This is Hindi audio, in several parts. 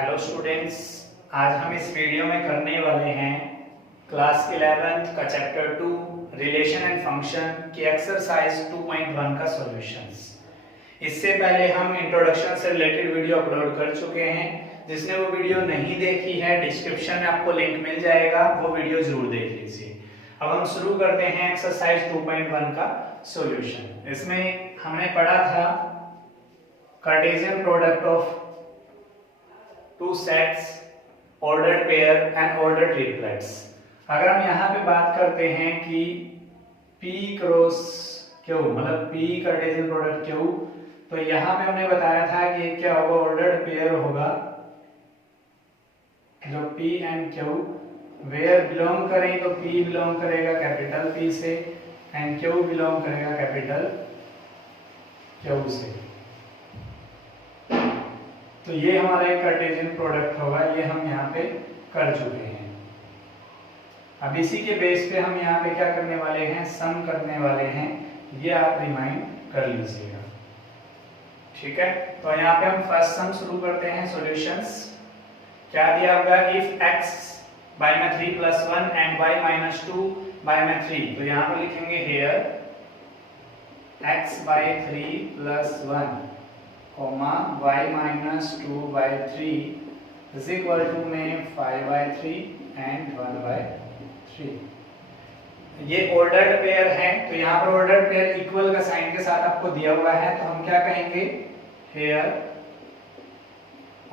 हेलो स्टूडेंट्स, आज हम इस वीडियो में करने वाले हैं क्लास 11th का चैप्टर 2 रिलेशन एंड फंक्शन की एक्सरसाइज 2.1 का सॉल्यूशंस। इससे पहले हम इंट्रोडक्शन से रिलेटेड वीडियो अपलोड कर चुके हैं। जिसने वो वीडियो नहीं देखी है, डिस्क्रिप्शन में आपको लिंक मिल जाएगा, वो वीडियो जरूर देख लीजिए। अब हम शुरू करते हैं एक्सरसाइज 2.1 का सॉल्यूशन। इसमें हमने पढ़ा था Cartesian product of two sets, ordered pair and ordered triplets. अगर हम यहाँ पे बात करते हैं कि P क्रॉस Q मतलब P कार्टेशियन प्रोडक्ट Q, तो यहाँ पे हमने बताया था कि क्या होगा, ऑर्डर्ड पेयर होगा जो P and Q where belong करें, तो P बिलोंग करेगा कैपिटल P से एंड Q बिलोंग करेगा कैपिटल Q से। तो ये हमारा एक कार्टेशियन प्रोडक्ट होगा, ये हम यहाँ पे कर चुके हैं। अब इसी के बेस पे हम यहाँ पे क्या करने वाले हैं, सम करने वाले हैं। ये आप रिमाइंड कर लीजिएगा, ठीक है। तो यहाँ पे हम फर्स्ट सम शुरू करते हैं। सॉल्यूशंस क्या दिया होगा, इफ x बाय में 3 + 1 एंड y - 2 बाय में 3, तो यहाँ पे लिखेंगे here x by 3 + 1 y - 2 by 3 is equal to में 5 बाय 3 एंड 1 बाय 3। ये ऑर्डर्ड पेयर है, तो यहाँ पर ऑर्डर्ड पेयर इक्वल का साइन के साथ आपको दिया हुआ है, तो हम क्या कहेंगे, here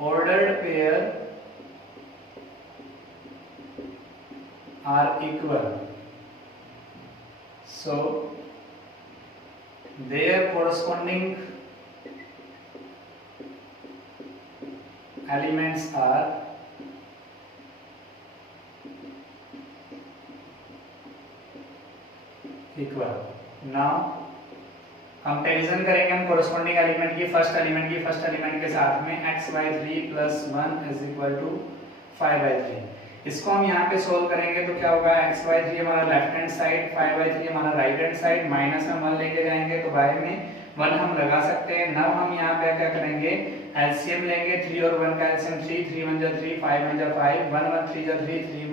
ordered pair are equal, so their corresponding elements are equal। now comparison करेंगे हम कोरस्पॉन्डिंग एलिमेंट की फर्स्ट एलिमेंट के साथ में x by 3 + 1 is equal to 5 by 3। इसको हम यहाँ पे सोल्व करेंगे तो क्या होगा, x बाय 3 हमारा लेफ्ट हैंड साइड, 5 बाय 3 हमारा राइट हैंड साइड, माइनस में 1 लेके जाएंगे तो बाय में 1 हम लगा सकते हैं। नाउ हम यहाँ पे क्या करेंगे, एलसीएम लेंगे, 3 और 1 का एलसीएम 3, 3 1 जा 3, 5 1 जा 5, 1 1 3 जा 3, 3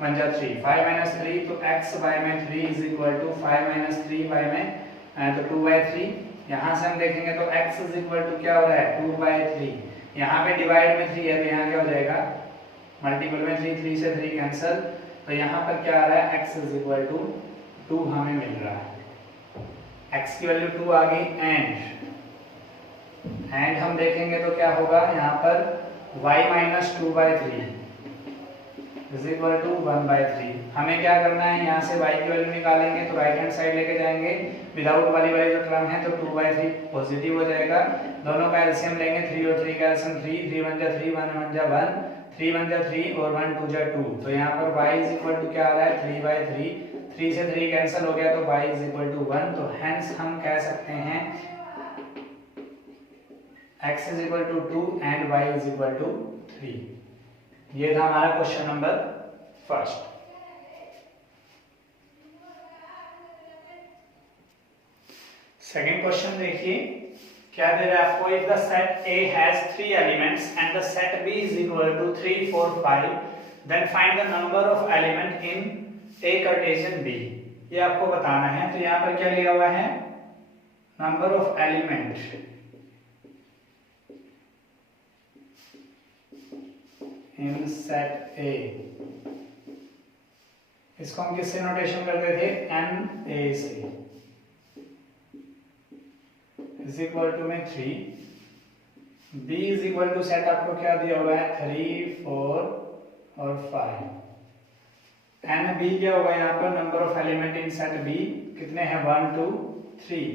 1 जा 3, 5 - 3, तो x बाय में 3 इज इक्वल टू 5 - 3 बाय में तो 2 बाय 3। यहाँ से हम देखेंगे तो x इज इक्वल टू क्या हो रहा है, 2 बाय 3। यहाँ पे डिवाइड में 3 है तो यहाँ क्या हो जाएगा, मल्टीपल में 3, 3 से 3 कैंसिल, तो यहाँ पर क्या आ रहा है, x इज इक्वल टू 2 हमें मिल रहा है। x की वैल्यू 2 आ गई एंड हम देखेंगे तो क्या होगा, यहाँ पर y - 2 by 3 is equal to 1 by 3। हमें क्या करना है, यहाँ से y की वैल्यू निकालेंगे तो राइट हैंड साइड लेके जाएंगे, विदाउट वाली जो टर्म है तो 2 बाय 3 पॉजिटिव हो जाएगा। दोनों का एलसीएम लेंगे, 3 और 3 का एलसीएम 3, 3 1 जा 3, 1 1 जा 1, 3 1 जा 3 और 1 2 जा 2, तो यहाँ पर y इज इक्वल टू क्या आ रहा है, 3 बाय 3, 3 से 3 कैंसिल हो गया तो y इज इक्वल टू 1। तो हेंस हम कह सकते हैं x is equal to 2 and y is equal to 3। ये था हमारा question number first. Second question देखिए, क्या दे रहा है आपको, if the set A has 3 elements and the set B is equal to 3 4 5 then find the number of element in A Cartesian B। ये आपको बताना है। तो यहाँ पर क्या लिया हुआ है, number of element in set A। इसको हम किससे नोटेशन करते थे, NA से, इज इक्वल टू में 3, B is equal to set आपको क्या दिया हुआ है, 3 4 और 5। NB क्या होगा, यहाँ पर number of element in set B कितने हैं, 1 2 3।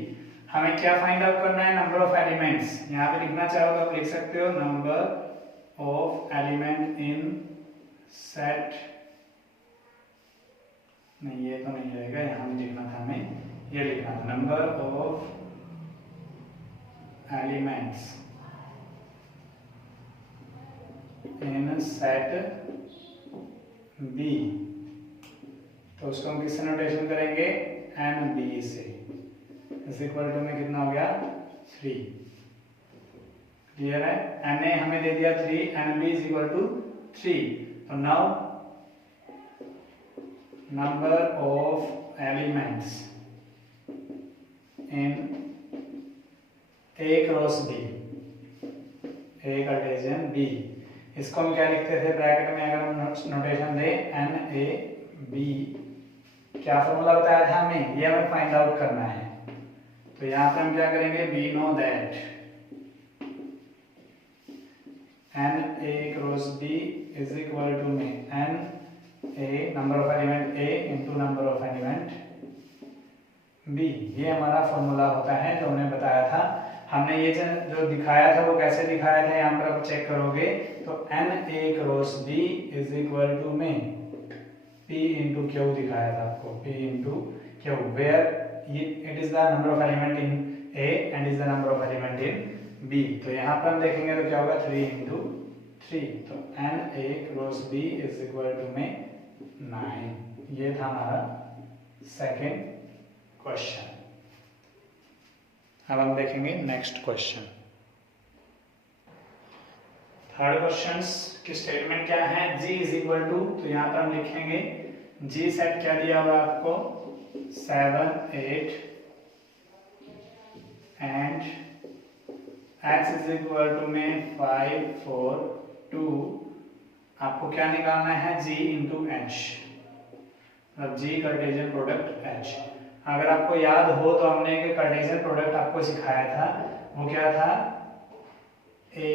हमें क्या फाइंड आउट करना है, नंबर ऑफ एलिमेंट्स। यहाँ पे लिखना चाहो तो आप लिख सकते हो, number of element in set, नहीं ये तो नहीं रहेगा, यहाँ भी लिखना था हमें, ये लिखना था number of elements in set B। तो उसको हम किससे नोटेशन करेंगे, NB से, इज इक्वल टू में कितना हो गया, 3। क्लियर है। एन ए हमें दे दिया 3, n B is equal to 3। तो now number of elements in A cross B, A Cartesian B, इसको हम क्या लिखते थे ब्रैकेट में, अगर हम नोटेशन दे एन ए बी, क्या फॉर्मूला बताया था हमें, ये हमें फाइंड आउट करना है। तो यहाँ पे हम क्या करेंगे, we know that N A cross B is equal to में N A number of element A into number of element B, ये हमारा फॉर्मूला होता है जो हमने बताया था। हमने ये जो दिखाया था वो कैसे दिखाया था, यहाँ पर आप चेक करोगे तो n A cross B is equal to में P इंटू क्यू दिखाया था आपको, P into Q, where it is the number of element in A and is the number of element in B। तो यहाँ पर हम देखेंगे तो क्या होगा 3 इंटू 3, तो n A cross B is equal to में 9। ये था हमारा सेकेंड क्वेश्चन। अब हम देखेंगे नेक्स्ट क्वेश्चन। थर्ड क्वेश्चन की स्टेटमेंट क्या है, g इज इक्वल टू, तो यहाँ पर हम लिखेंगे g सेट क्या दिया हुआ आपको 7 8 and x is equal to में 5 4 2। आपको क्या निकालना है, g इंटू एच, मतलब g कार्टेशियन प्रोडक्ट h। अगर आपको याद हो तो हमने एक कार्टेशियन प्रोडक्ट आपको सिखाया था, वो क्या था, a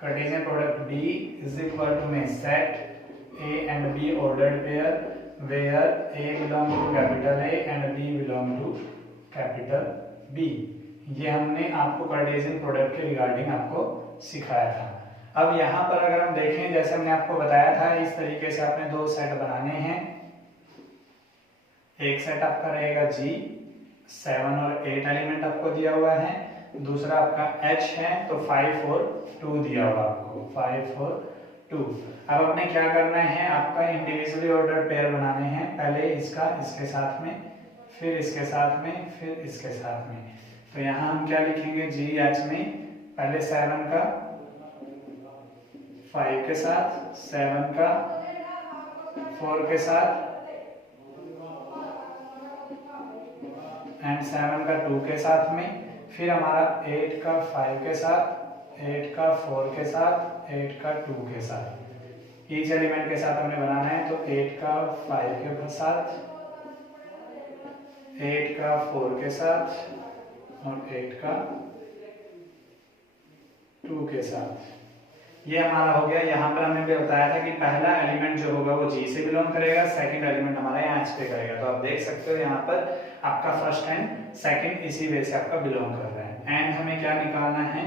Cartesian product B is equal to में set A and B ordered pair where A belong to capital A and B belong to capital B। ये हमने आपको कार्टेशियन प्रोडक्ट के रिगार्डिंग आपको सिखाया था। अब यहाँ पर अगर हम देखें, जैसे हमने आपको बताया था, इस तरीके से आपने दो सेट बनाने हैं। एक सेट आपका रहेगा G 7 और 8 एलिमेंट आपको दिया हुआ है, दूसरा आपका H है तो 5 और 2 दिया हुआ आपको, 5 और 2। अब आपने क्या करना है, आपका इंडिविजुअली ऑर्डर पेयर बनाने हैं, पहले इसका इसके साथ में, फिर इसके साथ में, फिर इसके साथ में। तो यहाँ हम क्या लिखेंगे, जी एच में पहले 7 का 5 के साथ, 7 का 4 के साथ एंड 7 का 2 के साथ में, फिर हमारा 8 का 5 के साथ, 8 का 4 के साथ, 8 का 2 के साथ। ईच एलिमेंट के साथ हमने बनाना है, तो 8 का 5 के साथ, 8 का 4 के साथ और 8 का 2 के साथ। ये हमारा हो गया। यहाँ पर हमने बताया था कि पहला एलिमेंट जो होगा वो G से बिलोंग करेगा, सेकंड एलिमेंट हमारा यहाँ H पे करेगा। तो आप देख सकते हो यहाँ पर आपका फर्स्ट एंड सेकंड इसी वे से आपका बिलोंग कर रहा है। एंड हमें क्या निकालना है,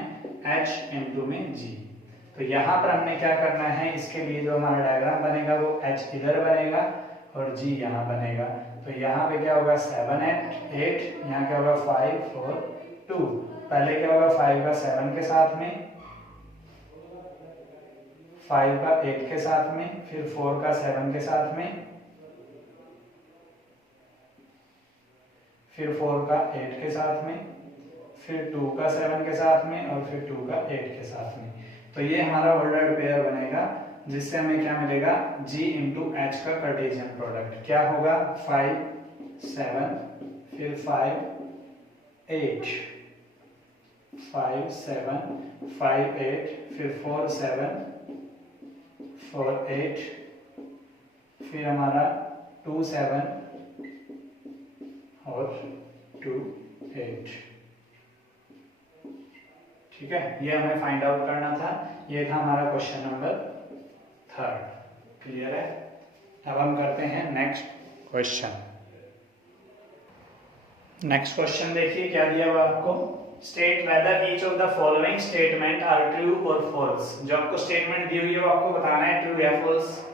H इंटू में G। तो यहाँ पर हमने क्या करना है, इसके लिए जो हमारा डायग्राम बनेगा वो H इधर बनेगा और G यहाँ बनेगा। तो यहाँ पे क्या होगा 7 8, यहाँ क्या होगा 5 4 2। पहले क्या होगा 5 का 7 के साथ में, 5 का 8 के साथ में, फिर 4 का 7 के साथ में, फिर 4 का 8 के साथ में, फिर 2 का 7 के साथ में और फिर 2 का 8 के साथ में। तो ये हमारा ऑर्डर्ड पेयर बनेगा, जिससे हमें क्या मिलेगा, G इंटू एच का कार्टेशियन प्रोडक्ट क्या होगा 5 7 फिर 5 8, 5 7 5 8 फिर 4 7 4 8, फिर हमारा 2 7 और 2 8। ठीक है, ये हमें फाइंड आउट करना था। ये था हमारा क्वेश्चन नंबर 3। क्लियर है। अब हम करते हैं नेक्स्ट क्वेश्चन। नेक्स्ट क्वेश्चन देखिए क्या दिया हुआ आपको, state whether each of the following statement are true और फॉल्स। जो आपको स्टेटमेंट दी हुई है वो आपको बताना है ट्रू या false.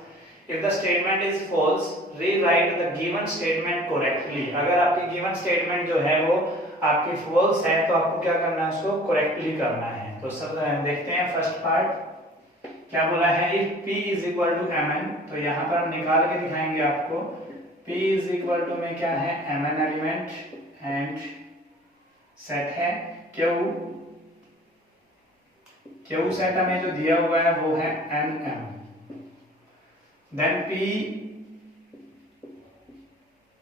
If the statement is false, rewrite the given statement correctly. अगर आपकी गिवन स्टेटमेंट जो है वो आपकी फॉल्स है तो आपको क्या करना है, उसको करेक्टली करना है। तो सब देखते हैं फर्स्ट पार्ट क्या बोला है, if P is equal to mn। तो यहाँ पर हम निकाल के दिखाएंगे आपको, P इज इक्वल टू में क्या है mn एलिमेंट एंड सेट है Q क्यू सेट हमें जो दिया हुआ है वो है n m. Then P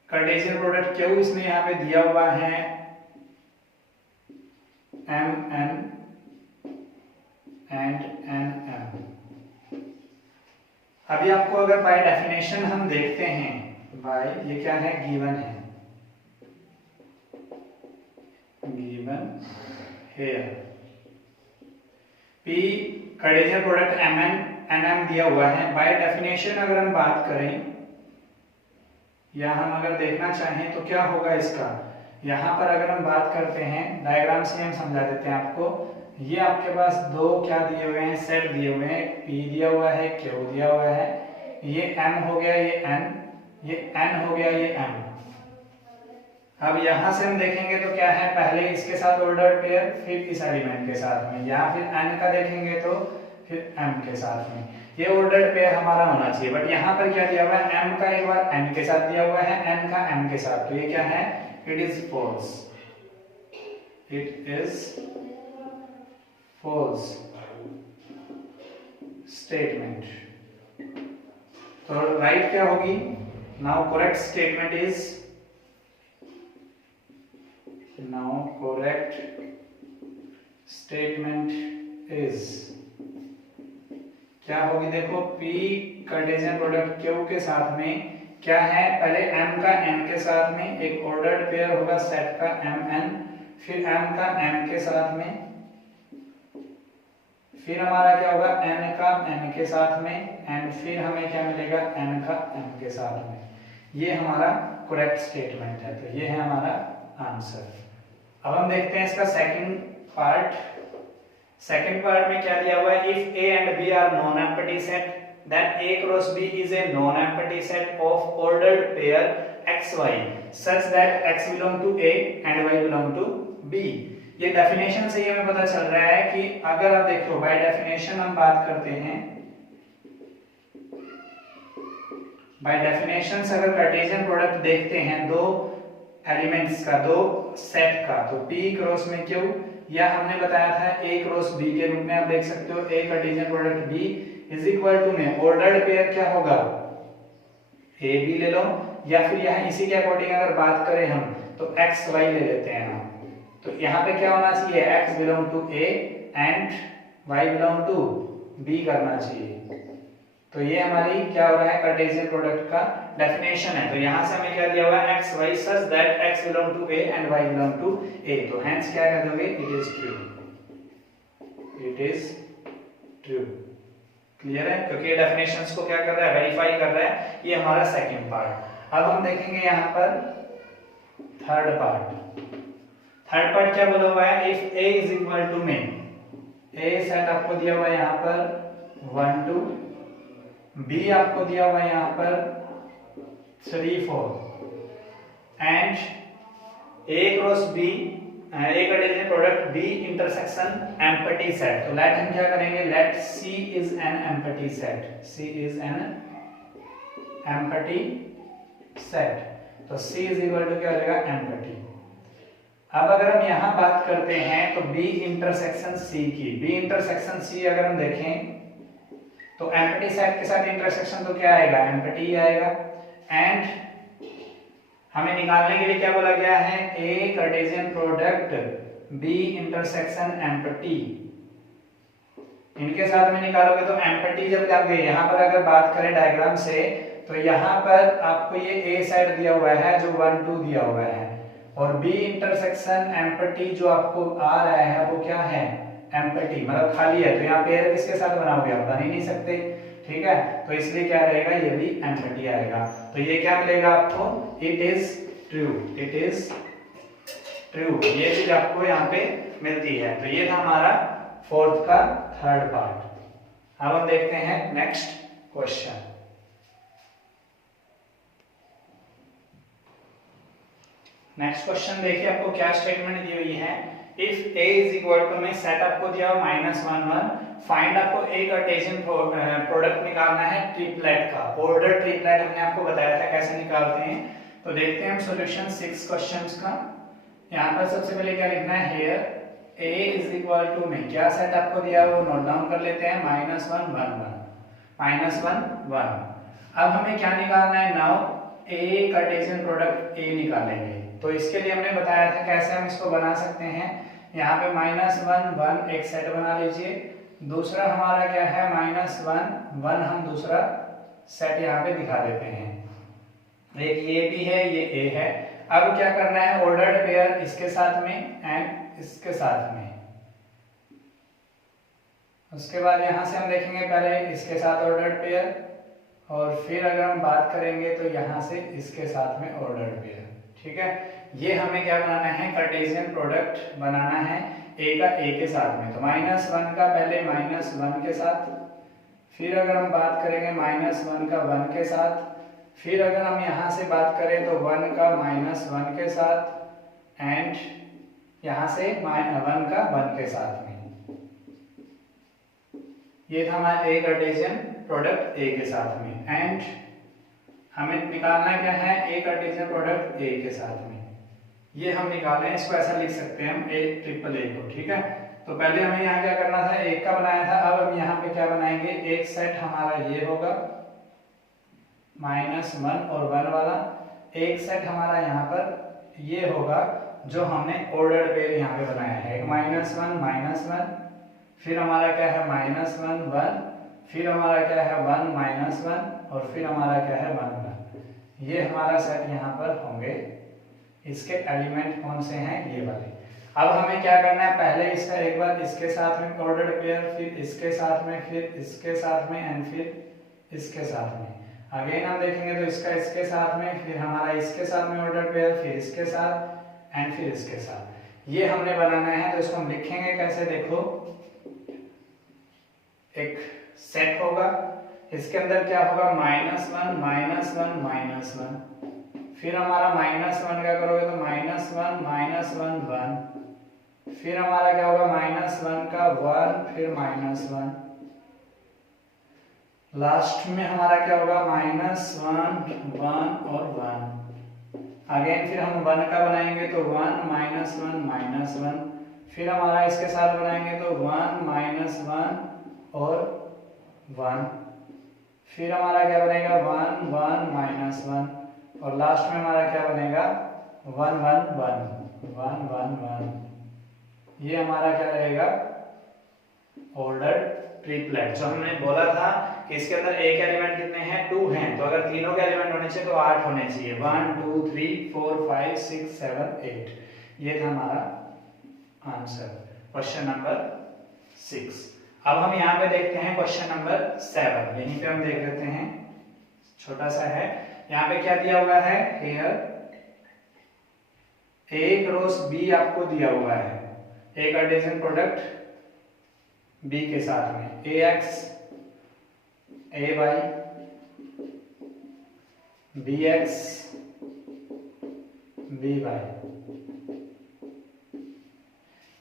Cartesian product Q इसमें यहाँ पे दिया हुआ है m n and n m. अभी आपको अगर बाय डेफिनेशन हम देखते हैं, बाय ये क्या है, गिवन है, given here P Cartesian product m n n m दिया हुआ है। बाय डेफिनेशन अगर हम बात करें या हम अगर देखना चाहें तो क्या होगा इसका, यहाँ पर अगर हम बात करते हैं डायग्राम से हम समझा देते हैं आपको। ये आपके पास दो क्या दिए हुए हैं, सेट दिए हुए हैं, P दिया हुआ है, Q दिया हुआ है, ये M हो गया, ये N, ये N हो गया, ये M। अब यहाँ से हम देखेंगे तो क्या है, पहले इसके साथ ऑर्डर पेयर, फिर इस एलिमेंट के साथ में, या फिर N का देखेंगे तो फिर M के साथ में, ये ऑर्डर्ड पेयर हमारा होना चाहिए। बट यहाँ पर क्या दिया हुआ है, M का एक बार N के साथ दिया हुआ है, N का M के साथ, तो ये क्या है, it is false, it is false statement. तो राइट क्या होगी, now correct statement is, now correct statement is क्या होगी, देखो P कार्टेशियन प्रोडक्ट Q के साथ में क्या है, पहले M का N के साथ में एक ऑर्डर्ड पेयर होगा सेट का MN, फिर M का M के साथ में, फिर हमारा क्या होगा N का N के साथ में, एंड फिर हमें क्या मिलेगा N का M के साथ में। ये हमारा करेक्ट स्टेटमेंट है, तो ये है हमारा आंसर। अब हम देखते हैं इसका सेकंड पार्ट। सेकंड पार्ट में क्या दिया हुआ है, if A and B are non-empty set then A cross B is a non-empty set of ordered pair XY such that X belong to A and Y belong to B। ये डेफिनेशन से ही हमें पता चल रहा है कि अगर आप देखो बाय डेफिनेशन हम बात करते हैं, बाय डेफिनेशन से अगर कार्टेशियन प्रोडक्ट देखते हैं दो एलिमेंट्स का, दो सेट का, तो P क्रॉस में Q, या हमने बताया था A क्रॉस B के रूप में आप देख सकते हो, A Cartesian product B is equal to में ऑर्डर्ड पेयर क्या होगा, A B ले लो, या फिर यहाँ इसी के अकॉर्डिंग अगर बात करें हम तो X Y ले लेते हैं हम। तो यहाँ पे क्या होना चाहिए, X belong to A and Y belong to B करना चाहिए। तो ये हमारी क्या हो रहा है, कार्टेशियन प्रोडक्ट का डेफिनेशन है। तो यहाँ से हमें क्या दिया हुआ है, X Y such that X belong to A and Y belong to A। तो hence क्या कर दोगे, it is true, it is true। Clear है, क्योंकि डेफिनेशंस को क्या कर रहा है, वेरीफाई कर रहा है। ये हमारा सेकंड पार्ट। अब हम देखेंगे यहाँ पर थर्ड पार्ट। थर्ड पार्ट क्या बोला हुआ है, if A is equal to में A सेट आपको दिया हुआ है यहाँ पर 1 2, B आपको दिया हुआ है यहाँ पर 3 4, and A cross B, A Cartesian product B intersection empty set. तो लेट हम क्या करेंगे, late C is an empty set, C is an empty set। तो C is equal to क्या हो जाएगा, empty। अब अगर हम यहाँ बात करते हैं तो B इंटरसेक्शन C की, B इंटरसेक्शन C अगर हम देखें तो एम्प्टी सेट के साथ इंटरसेक्शन तो क्या आएगा, एम्प्टी ही आएगा। एंड हमें निकालने के लिए क्या बोला गया है, A Cartesian product B intersection empty, इनके साथ में निकालोगे तो एम्प्टी जब जाओगे, यहाँ पर अगर बात करें डायग्राम से तो यहाँ पर आपको ये A सेट दिया हुआ है जो 1 2 दिया हुआ है, और B इंटरसेक्शन एम्प्टी जो आपको आ रहा है वो क्या है, एम्प्टी, मतलब खाली है। तो यहाँ पेयर किसके साथ बनाओगे, आप बना ही नहीं सकते, ठीक है। तो इसलिए क्या रहेगा, ये भी एम्प्टी आएगा। तो ये क्या मिलेगा आपको, it is true, it is true, ये चीज आपको यहाँ पे मिलती है। तो ये था हमारा फोर्थ का थर्ड पार्ट। अब हम देखते हैं नेक्स्ट क्वेश्चन। नेक्स्ट क्वेश्चन देखिए, आपको क्या स्टेटमेंट दी हुई है, if A is equal to में सेट आपको दिया हुआ -1 1, फाइंड आपको A कार्टेशियन प्रोडक्ट निकालना है ट्रिपलेट का। ऑर्डर ट्रिपलेट हमने आपको बताया था कैसे निकालते हैं। तो देखते हैं हम सॉल्यूशन 6 क्वेश्चंस का। यहाँ पर सबसे पहले क्या लिखना है, here a is equal to में क्या सेट आपको दिया है वो नोट डाउन कर लेते हैं, -1 1 1 -1 1। अब हमें क्या निकालना है, now a Cartesian product a निकालेंगे। तो इसके लिए हमने बताया था कैसे हम इसको बना सकते हैं। यहाँ पे -1 1 एक सेट बना लीजिए, दूसरा हमारा क्या है -1 1 हम दूसरा सेट यहाँ पे दिखा देते हैं। एक ये भी है, ये a है। अब क्या करना है, ऑर्डर्ड पेयर इसके साथ में एंड इसके साथ में। उसके बाद यहाँ से हम देखेंगे पहले इसके साथ ऑर्डर्ड पेयर, और फिर अगर हम बात करेंगे तो यहाँ से इसके साथ में ऑर्डर्ड पेयर। ठीक है, ये हमें क्या बनाना है, कार्टेशियन प्रोडक्ट बनाना है a का a के साथ में। तो -1 का पहले -1 के साथ, फिर अगर हम बात करेंगे -1 का 1 के साथ, फिर अगर हम यहाँ से बात करें तो 1 का -1 के साथ, एंड यहाँ से 1 का 1 के साथ में। ये था हमारा a कार्टेशियन प्रोडक्ट a के साथ में, एंड हमें निकालना क्या है, a कार्टेशियन प्रोडक्ट a के साथ में। ये हम निकाल रहे हैं, इसको ऐसा लिख सकते हैं हम a ट्रिपल a को। ठीक है, तो पहले हमें यहाँ क्या करना था, एक का बनाया था, अब हम यहाँ पे क्या बनाएंगे, एक सेट हमारा ये होगा -1 और 1 वाला, एक सेट हमारा यहाँ पर ये होगा जो हमने ऑर्डर्ड पेयर यहाँ पे बनाया है, -1 -1, फिर हमारा क्या है -1 1, फिर हमारा क्या है 1 -1, और फिर हमारा क्या है 1 1। ये हमारा सेट यहाँ पर होंगे। इसके एलिमेंट कौन से हैं, ये वाले। अब हमें क्या करना है, पहले इसका एक बार इसके साथ में ऑर्डर्ड पेयर, फिर इसके साथ में, फिर इसके साथ में, एंड फिर इसके साथ में। अगेन हम देखेंगे तो इसका इसके साथ में, फिर हमारा इसके साथ में ऑर्डर्ड पेयर, फिर इसके साथ, एंड फिर इसके साथ। ये हमने बनाना है। तो इसको हम लिखेंगे कैसे, देखो एक सेट होगा, इसके अंदर क्या होगा -1 -1 -1, फिर हमारा -1 क्या करोगे तो -1 -1 1, फिर हमारा क्या होगा -1 का 1, फिर -1, लास्ट में हमारा क्या होगा -1 1 और 1। अगेन फिर हम 1 का बनाएंगे तो 1 -1 -1, फिर हमारा इसके साथ बनाएंगे तो 1 -1 और 1, फिर हमारा क्या बनेगा 1 1 -1, और लास्ट में हमारा क्या बनेगा 1 1 1 1 1 1। ये हमारा क्या रहेगा, ऑर्डर्ड ट्रिपलेट। जो हमने बोला था कि इसके अंदर एक एलिमेंट कितने हैं, 2 हैं, तो अगर तीनों के एलिमेंट होने चाहिए तो 8 होने चाहिए, 1 2 3 4 5 6 7 8। ये था हमारा आंसर, क्वेश्चन नंबर 6। अब हम यहाँ पे देखते हैं क्वेश्चन नंबर 7, यहीं पे हम देख लेते हैं, छोटा सा है। यहाँ पे क्या दिया हुआ है, हियर A क्रॉस B आपको दिया हुआ है, A कार्टेशियन प्रोडक्ट B के साथ में, AX AY BX BY,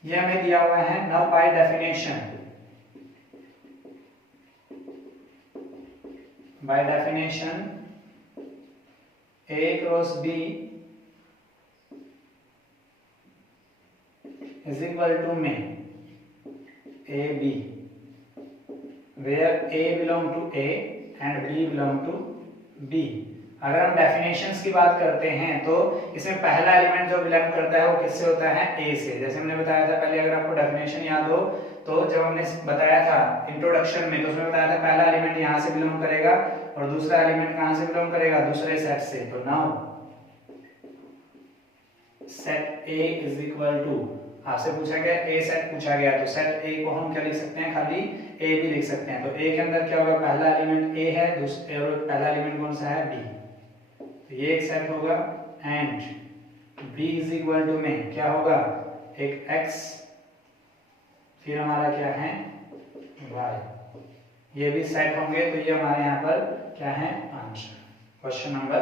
ये हमें दिया हुआ है। Now by definition, by definition A cross B is equal to में AB, where A belong to A and B belong to B। अगर हम डेफिनेशंस की बात करते हैं तो इसमें पहला एलिमेंट जो बिलोंग करता है वो किससे होता है, A से। जैसे हमने बताया था पहले, अगर आपको डेफिनेशन याद हो तो जब हमने बताया था इंट्रोडक्शन में, तो उसमें बताया था पहला एलिमेंट यहाँ से बिलोंग करेगा और दूसरा एलिमेंट कहाँ से बिलोंग करेगा, दूसरे सेट से। तो now set A is equal to, आपसे पूछा गया A सेट पूछा गया, तो सेट A को हम क्या लिख सकते हैं, खाली A भी लिख सकते हैं। तो A के अंदर क्या होगा, पहला एलिमेंट A है, दूसरा और पहला एलिमेंट कौन सा है, B। तो ये एक सेट होगा, and B is equal to में क्या होगा, एक X, फिर हमारा क्या है Y, ये भी सेट होंगे। तो ये हमारे यहाँ पर क्या है, आंसर, क्वेश्चन नंबर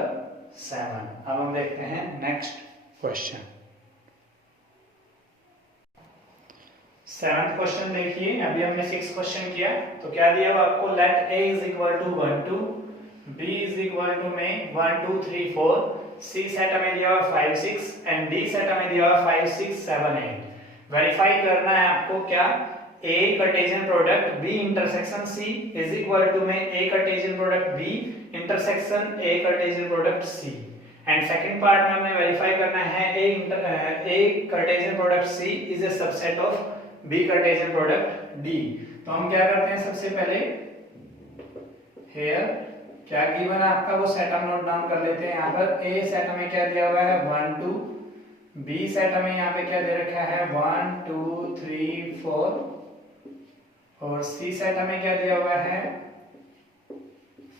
7। अब हम देखते हैं नेक्स्ट क्वेश्चन। 7th क्वेश्चन देखिए, अभी हमने 6 क्वेश्चन किया, तो क्या दिया हुआ आपको, let A is equal to 1 2, B is equal to में 1 2 3 4, C सेट हमें दिया हुआ 5 6, एंड D सेट हमें दिया हुआ 5 6 7 8। वेरीफाई करना है आपको क्या, A Cartesian product B intersection C is equal to में A Cartesian product B intersection A Cartesian product C. And second part में हमें वेरीफाई करना है A Cartesian product C is a subset of B Cartesian product D. तो हम क्या करते हैं, सबसे पहले हेयर क्या गिवन है आपका वो सेट हम नोट डाउन कर लेते हैं। यहाँ पर ए सेट हमें क्या दिया हुआ है 1 2, बी सेट हमें यहाँ पे क्या दे रखा है 1 2 3 4, और सी सेट हमें क्या दिया हुआ है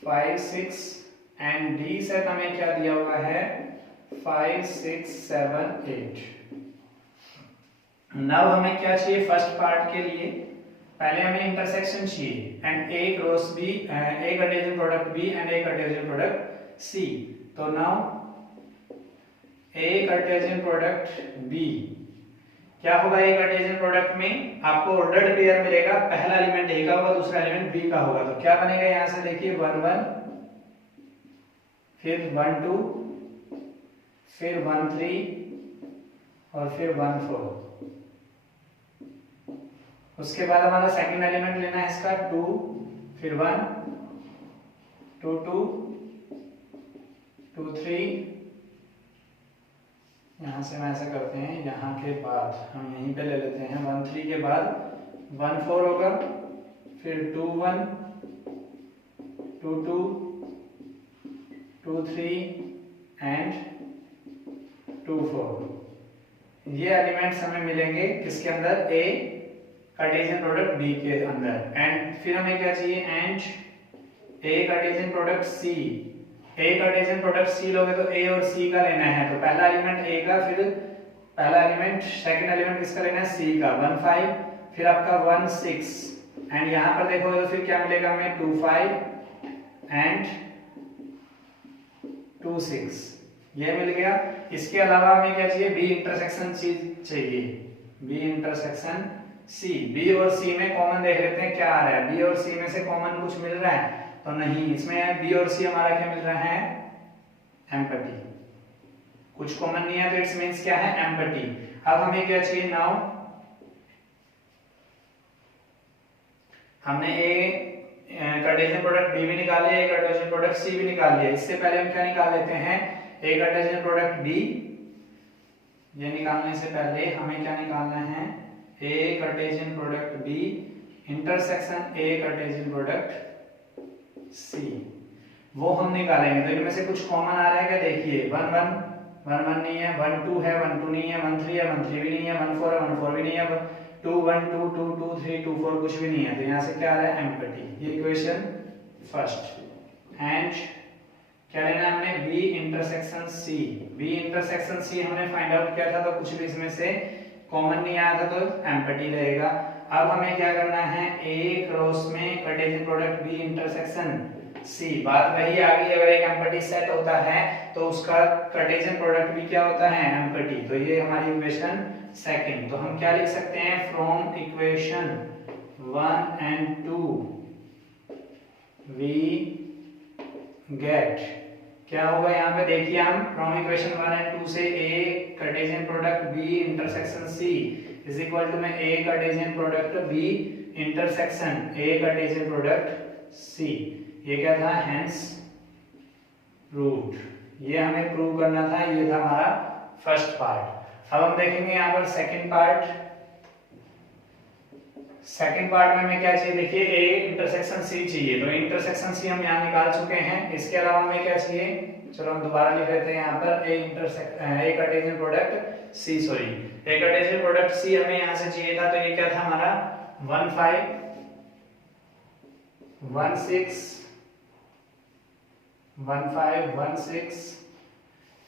5 6, एंड डी सेट हमें क्या दिया हुआ है 5 6 7 8। नाउ हमें क्या चाहिए फर्स्ट पार्ट के लिए, पहले हमें इंटरसेक्शन चाहिए and A cross B, A Cartesian product B and A Cartesian product C. तो now A Cartesian product B क्या होगा, ए कार्टेशियन प्रोडक्ट में आपको ऑर्डर्ड पेयर मिलेगा, पहला एलिमेंट ए का होगा, दूसरा एलिमेंट बी का होगा। तो क्या बनेगा यहां से देखिए 1 1, फिर 1 2, फिर 1 3 और फिर 1 4। उसके बाद हमारा सेकंड एलिमेंट लेना है इसका 2, फिर 1 2 2 2 3। यहां से हम ऐसा करते हैं, यहाँ के बाद हम यहीं पे ले लेते हैं 1 3 के बाद 1 4 होगा, फिर 2 1 2 2 2 3 एंड 2 4। ये एलिमेंट्स हमें मिलेंगे किसके अंदर, ए कार्टेशियन प्रोडक्ट बी के अंदर। एंड फिर हमें क्या चाहिए, and A Cartesian product C. A Cartesian product C लोगे तो ए और सी का लेना है, तो पहला एलिमेंट ए का, फिर पहला एलिमेंट सेकंड एलिमेंट किसका लेना है सी का 1 5, फिर आपका 1 6, एंड यहां पर देखोगे तो फिर क्या मिलेगा हमें 2 5 एंड 2 6, ये मिल गया। इसके अलावा हमें क्या चाहिए, बी इंटरसेक्शन सी चाहिए, बी इंटरसेक्शन सी। बी और सी में कॉमन देख लेते हैं क्या आ रहा है, बी और सी में से कॉमन कुछ मिल रहा है तो नहीं, इसमें बी और सी हमारा क्या मिल रहा है एम्पटी, कुछ कॉमन नहीं है तो इट्स मींस क्या है एम्पटी। अब हमें क्या चाहिए, नाउ हमने ए कार्टेशियन प्रोडक्ट बी भी निकाले, ए कार्टेशियन प्रोडक्ट सी भी निकाल लिया। इससे पहले हम क्या निकाल लेते हैं, ए कार्टेशियन प्रोडक्ट बी, ये निकालने से पहले हमें क्या निकालना है, A Cartesian product B intersection A Cartesian product C, वो हम निकालेंगे। तो इनमें से कुछ कॉमन आ रहा है क्या, देखिए 1 1 1 1 नहीं है, 1 2 है 1 2 नहीं है, 1 3 है 1 3 भी नहीं है, 1 4 है 1 4 भी नहीं है, 2 1 2 2 2 3 2 4 कुछ भी नहीं है। तो यहाँ से क्या आ रहा है एम्पटी, ये इक्वेशन फर्स्ट। एंड क्या लेना है हमने, B intersection C. B intersection C हमने फाइंड आउट किया था, तो कुछ भी इसमें से कॉमन नहीं आया था तो एम्पटी रहेगा। अब हमें क्या करना है, ए क्रॉस में Cartesian product B intersection C, बात वही आ गई, अगर एक एम्पटी सेट होता है तो उसका कार्टेशियन प्रोडक्ट भी क्या होता है एम्पटी। तो ये हमारी इक्वेशन सेकंड। तो हम क्या लिख सकते हैं, from equation 1 and 2 we get, क्या होगा यहाँ पे देखिए, हम फ्रॉम इक्वेशन 1 and 2 से A Cartesian product B intersection C is equal to में A Cartesian product B intersection A Cartesian product C, ये क्या था, हेंस प्रूव्ड। ये हमें प्रूव करना था, ये था हमारा फर्स्ट पार्ट। अब हम देखेंगे यहाँ पर सेकंड पार्ट। सेकंड पार्ट में हमें क्या चाहिए, देखिए ए इंटरसेक्शन सी चाहिए, तो इंटरसेक्शन सी हम यहाँ निकाल चुके हैं। इसके अलावा हमें क्या चाहिए, चलो हम दोबारा लिख लेते हैं यहाँ पर ए कार्टेशियन प्रोडक्ट सी, सॉरी ए कार्टेशियन प्रोडक्ट सी हमें यहाँ से चाहिए था। तो ये क्या था हमारा 1 5 1 6 1 5 1 6,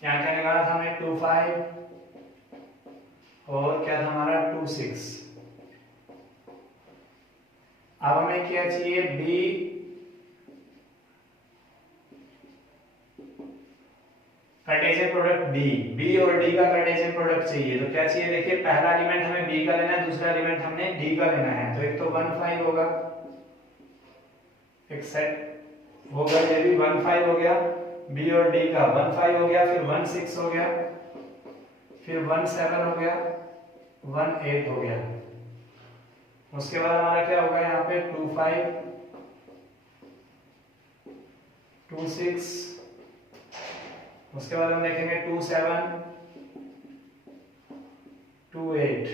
यहाँ क्या निकाला था हमें 2 5 और क्या था हमारा 2 6। अब हमें क्या चाहिए, बी कार्टेशियन प्रोडक्ट बी और डी का कार्टेशियन प्रोडक्ट चाहिए। तो क्या चाहिए, देखिए पहला एलिमेंट हमें बी का लेना है, दूसरा एलिमेंट हमने डी का लेना है। तो एक तो 1 5 होगा, एक सेट होगा, ये भी 1 5 हो गया बी और डी का, 1 5 हो गया, फिर 1 6 हो गया, फिर 1 7 हो गया, 18 हो गया। उसके बाद हमारा क्या होगा यहाँ पे 25 26, उसके बाद हम देखेंगे 27 28,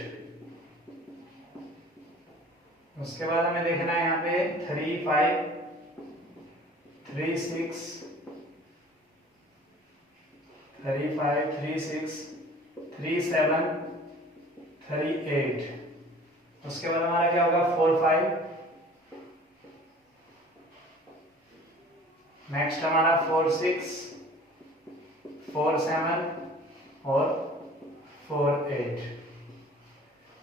उसके बाद हमें देखना है यहाँ पे 35 36 35 36 37 38, उसके बाद हमारा क्या होगा 45, नेक्स्ट हमारा 46 47 और 48।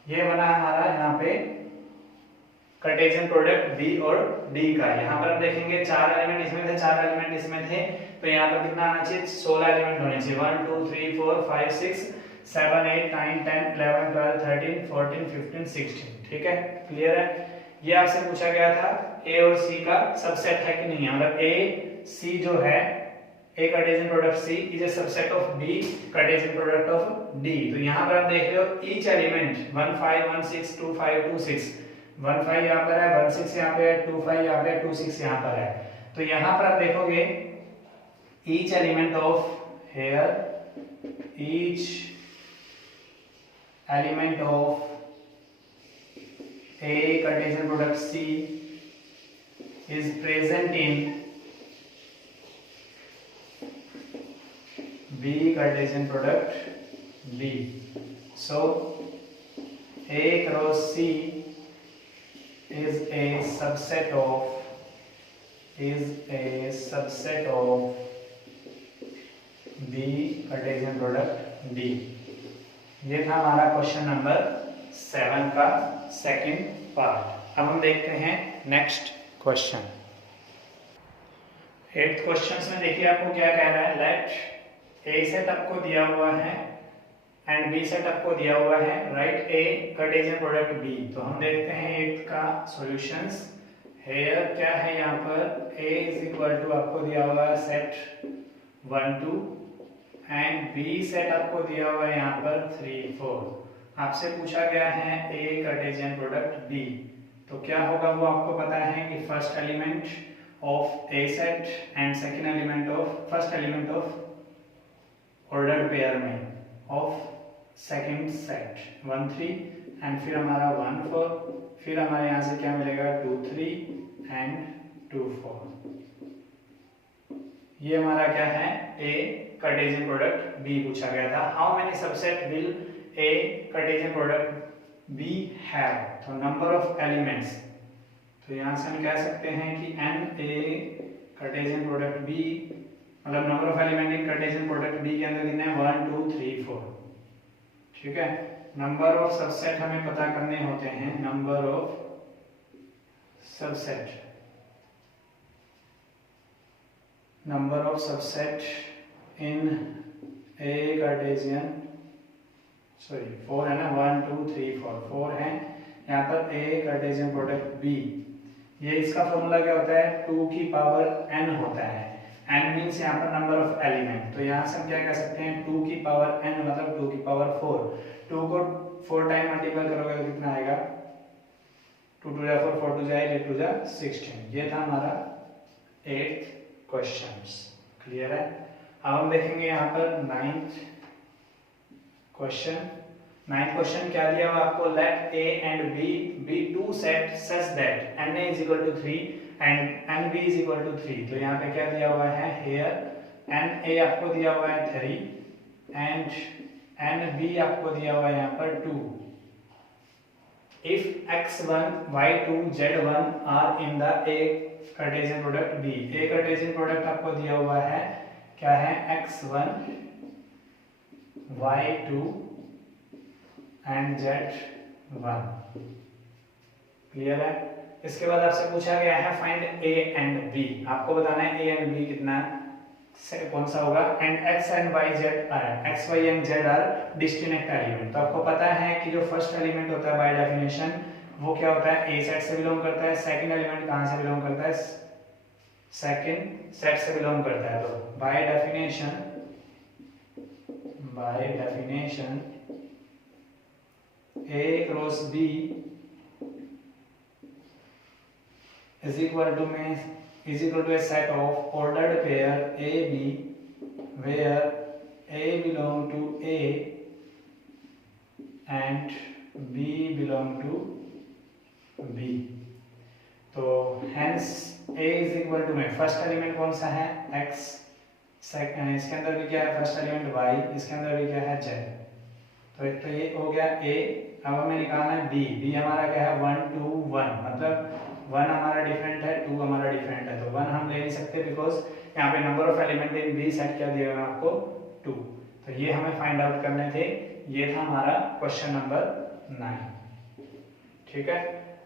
ये बना हमारा यहाँ पे कार्टेशियन प्रोडक्ट बी और डी का। यहाँ पर हम देखेंगे 4 एलिमेंट इसमें थे, 4 एलिमेंट इसमें थे, तो यहाँ पर कितना आना चाहिए 16 एलिमेंट होने चाहिए। 1 2 3 4 5 6 7 8 9 10 11 12 13 14 15 16। ठीक है, क्लियर है। ये आपसे पूछा गया था ए और सी का सबसेट है कि नहीं है, मतलब ए सी जो है A Cartesian product C is a subset of B Cartesian product of D. तो यहाँ पर आप देख रहे हो ईच एलिमेंट 1 5 1 6 2 5 2 6, 1 5 यहाँ पर है, 1 6 यहाँ पे है, 2 5 यहाँ पे है, 2 6 यहाँ पर है। तो यहाँ पर आप देखोगे each element of here, each element of A Cartesian product C is present in B Cartesian product B. So A cross C is a subset of B Cartesian product D. ये था हमारा क्वेश्चन नंबर 7 का सेकंड पार्ट। अब हम देखते हैं नेक्स्ट क्वेश्चन। 8th क्वेश्चन में देखिए आपको क्या कह रहा है, लेट ए सेट आपको दिया हुआ है एंड बी सेट आपको दिया हुआ है, राइट ए कार्टेशियन प्रोडक्ट बी। तो हम देखते हैं 8th का सॉल्यूशंस। हेयर क्या है यहाँ पर, ए इज इक्वल टू आपको दिया हुआ है सेट 1 2 एंड बी सेट आपको दिया हुआ है यहाँ पर 3 4। आपसे पूछा गया है ए कार्टेशियन प्रोडक्ट बी, तो क्या होगा वो आपको पता है कि first element of A set and second element of first element of ordered pair में ऑफ सेकंड सेट 1 3 एंड फिर हमारा 1 4, फिर हमारे यहाँ से क्या मिलेगा 2 3 एंड 2 4। ये हमारा क्या है ए कार्टेशियन प्रोडक्ट बी पूछा गया था। How many subset will A Cartesian product B have, तो नंबर ऑफ एलिमेंट्स, तो यहाँ से हम कह सकते हैं कि n A Cartesian product B, मतलब number of element in Cartesian product B के अंदर कितने हैं 1 2 3 4। ठीक है, नंबर ऑफ सबसेट हमें पता करने होते हैं, number of subset, number of subset in A Cartesian, sorry 4 है ना, 1 2 3 4 4 है यहाँ पर ए कार्टेशियन प्रोडक्ट बी। ये इसका फॉर्मूला क्या होता है 2 की पावर n होता है, n मींस यहाँ पर नंबर ऑफ एलिमेंट। तो यहाँ से हम क्या कह सकते हैं 2 की पावर n मतलब 2 की पावर 4। 2 को 4 टाइम मल्टीपल करोगे तो कितना आएगा 2 2 जा 4 4 2 जा 8 2 जा 16। ये था हमारा 8th क्वेश्चन। क्लियर है। अब हम देखेंगे यहाँ पर 9th क्वेश्चन। 9th क्वेश्चन क्या दिया हुआ आपको, let A and B be two set such that N A is equal to 3 and n B is equal to 3। तो यहाँ पे क्या दिया हुआ है, हेयर एन ए आपको दिया हुआ है 3 एंड एन बी आपको दिया हुआ है यहाँ पर 2। If x1 y2 z1 are in the A Cartesian product B, A Cartesian product आपको दिया हुआ है क्या है x1 y2 and z1। Clear है। इसके बाद आपसे पूछा गया है फाइंड a एंड b, आपको बताना है a एंड b कितना कौन सा होगा, and x and y z x y and z are distinct element. तो आपको पता है कि जो फर्स्ट एलिमेंट होता है बाय डेफिनेशन वो क्या होता है, a सेट से बिलोंग करता है। सेकंड एलिमेंट कहां से बिलोंग करता है, सेकंड सेट से बिलोंग करता है। तो by definition A cross B is equal to a set of ordered pair A B where A belong to A and B belong to B। तो hence A is equal to में फर्स्ट एलिमेंट कौन सा है X, सेकंड इसके अंदर भी क्या है फर्स्ट एलिमेंट Y, इसके अंदर भी क्या है Z। तो एक तो ये हो गया A। अब हमें निकालना है B। B हमारा क्या है 1 2 1, मतलब 1 हमारा डिफरेंट है, 2 हमारा डिफरेंट है, तो 1 हम ले नहीं सकते बिकॉज यहाँ पे number of element in B set क्या दिया हुआ है आपको 2। तो ये हमें फाइंड आउट करने थे। ये था हमारा क्वेश्चन नंबर 9। ठीक है,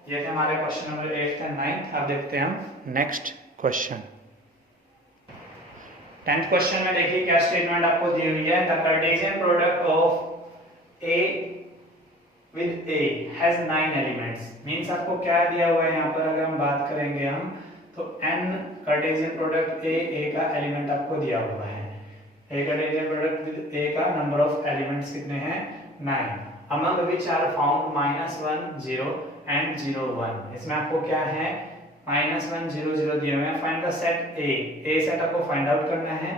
ये थे हमारे क्वेश्चन नंबर 8 एंड 9। अब देखते हैं हम नेक्स्ट क्वेश्चन। 10th क्वेश्चन में देखिए क्या स्टेटमेंट आपको दी हुई है। The Cartesian product of A with A has 9 elements। Means आपको क्या दिया हुआ है यहाँ पर, अगर हम बात करेंगे हम तो n कार्टेशियन प्रोडक्ट A का एलिमेंट आपको दिया हुआ है। A Cartesian product with A का नंबर ऑफ एलिमेंट्स कितने हैं 9। Among which are found -1 0 and 0 1। इसमें आपको क्या है -1 0 0 दिए हुए हैं। Find the set A set आपको फाइंड आउट करना है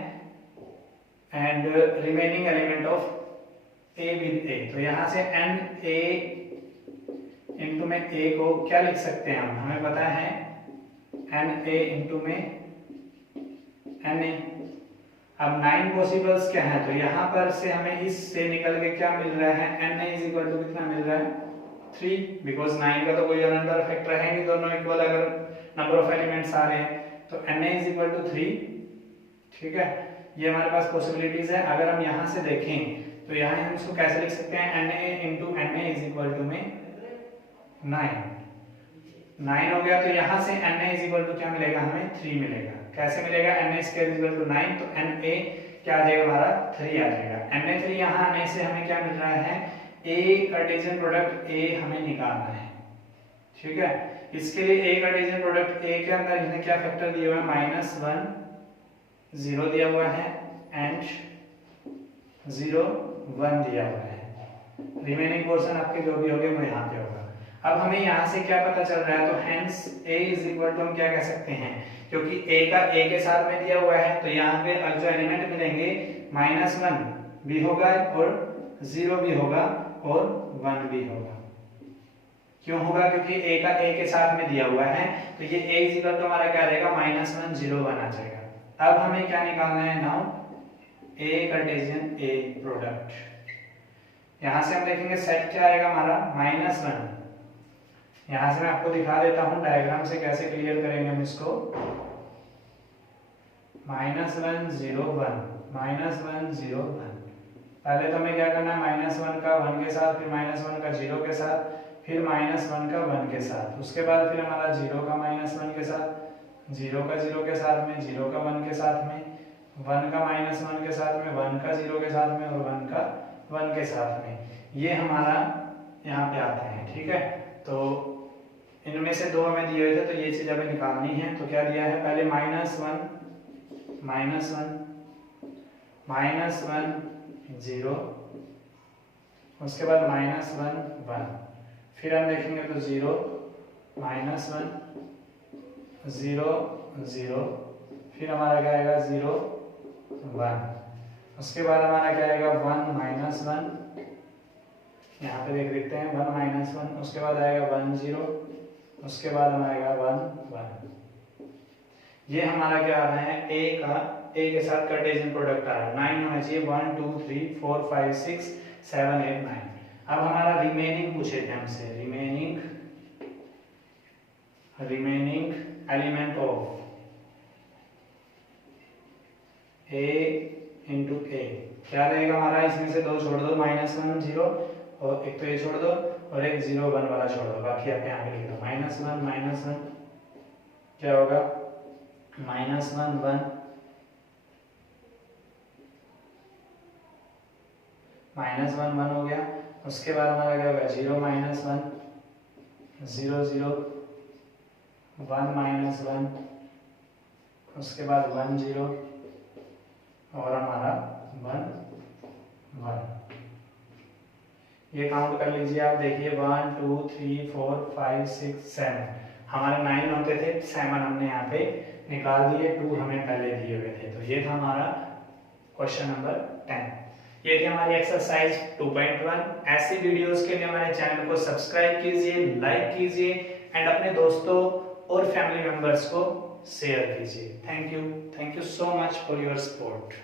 and remaining element of A with A। तो यहाँ से n A इंटू में A को क्या लिख सकते हैं हम, हमें पता है n A इंटू में n A। अब 9 पॉसिबल्स क्या है, तो यहाँ पर से हमें इस से निकल के क्या मिल रहा है n A is equal to कितना मिल रहा है 3, बिकॉज 9 का तो कोई अनदर फैक्टर है नहीं, दोनों इक्वल अगर नंबर ऑफ एलिमेंट्स आ रहे हैं तो n A is equal to 3। ठीक है, ये हमारे पास पॉसिबिलिटीज है। अगर हम यहाँ से देखें तो यहाँ हम इसको कैसे लिख सकते हैं n A into n A is equal to में 9 हो गया। तो यहाँ से n A is equal to क्या मिलेगा हमें 3 मिलेगा। कैसे मिलेगा n A square is equal to 9, तो n A क्या आ जाएगा हमारा 3 आ जाएगा। n A 3 यहाँ आने से हमें क्या मिल रहा है A कार्टेशियन प्रोडक्ट A हमें निकालना है। ठीक है, इसके लिए A कार्टेशियन प्रोडक्ट A के अंदर इसने क्या फैक्टर दिया हुआ है -1 0 दिया हुआ है एंड 0 1 दिया हुआ है। रिमेनिंग पोर्शन आपके जो भी होंगे वो यहाँ पे होगा। अब हमें यहाँ से क्या पता चल रहा है, तो hence A is equal to हम क्या कह सकते हैं, क्योंकि A का A के साथ में दिया हुआ है तो यहाँ पे जो एलिमेंट मिलेंगे -1 भी होगा और 0 भी होगा और 1 भी होगा। क्यों होगा, क्योंकि A का A के साथ में दिया हुआ है, तो ये A इज इक्वल टू हमारा क्या आ जाएगा -1 0 1 आ जाएगा। अब हमें क्या निकालना है now A Cartesian A product. यहाँ से हम देखेंगे सेट क्या आएगा हमारा -1। यहाँ से मैं आपको दिखा देता हूँ डायग्राम से कैसे क्लियर करेंगे हम इसको। -1 0 1 -1 0 1। पहले तो हमें क्या करना है -1 का 1 के साथ, फिर -1 का 0 के साथ, फिर -1 का 1 के साथ, उसके बाद फिर हमारा 0 का -1 के साथ, 0 का 0 के साथ में, 0 का 1 के साथ में, 1 का -1 के साथ में, 1 का 0 के साथ में और 1 का 1 के साथ में। ये हमारा यहाँ पे आता है। ठीक है, तो इनमें से 2 हमें दिए हुए थे, तो ये चीज हमें निकालनी है। तो क्या दिया है, पहले -1 0, उसके बाद -1 1, फिर हम देखेंगे तो 0 -1 0 0, फिर हमारा क्या आएगा 0 1, उसके बाद हमारा क्या आएगा 1 -1, यहाँ पे देखते हैं 1 -1, उसके बाद आएगा 1 0, उसके बाद हमारा आएगा 1 1। ये हमारा क्या आ रहा है A के साथ कार्टेशियन प्रोडक्ट आ रहा है। 9 होना चाहिए, 1 2 3 4 5 6 7 8 9। अब हमारा रिमेनिंग पूछे थे हमसे, remaining element of A into A क्या रहेगा हमारा, इसमें से 2 छोड़ दो, -1 0 और एक तो ये छोड़ दो और एक 0 1 वाला छोड़ दो, बाकी आप यहाँ पे लिख दो -1 क्या होगा -1 1 -1 1 हो गया। उसके बाद हमारा क्या होगा 0 -1 0 0 1 -1, उसके बाद 1 0 और हमारा 1 1। ये काउंट कर लीजिए आप, देखिए 1 2 3 4 5 6 7, हमारे 9 होते थे, 7 हमने यहाँ पे निकाल दिए, 2 हमें पहले दिए हुए थे। तो ये था हमारा क्वेश्चन नंबर 10। ये थी हमारी एक्सरसाइज 2.1। ऐसी वीडियोस के लिए हमारे चैनल को सब्सक्राइब कीजिए, लाइक कीजिए एंड अपने दोस्तों और फैमिली मेंबर्स को शेयर कीजिए। Thank you so much for your support.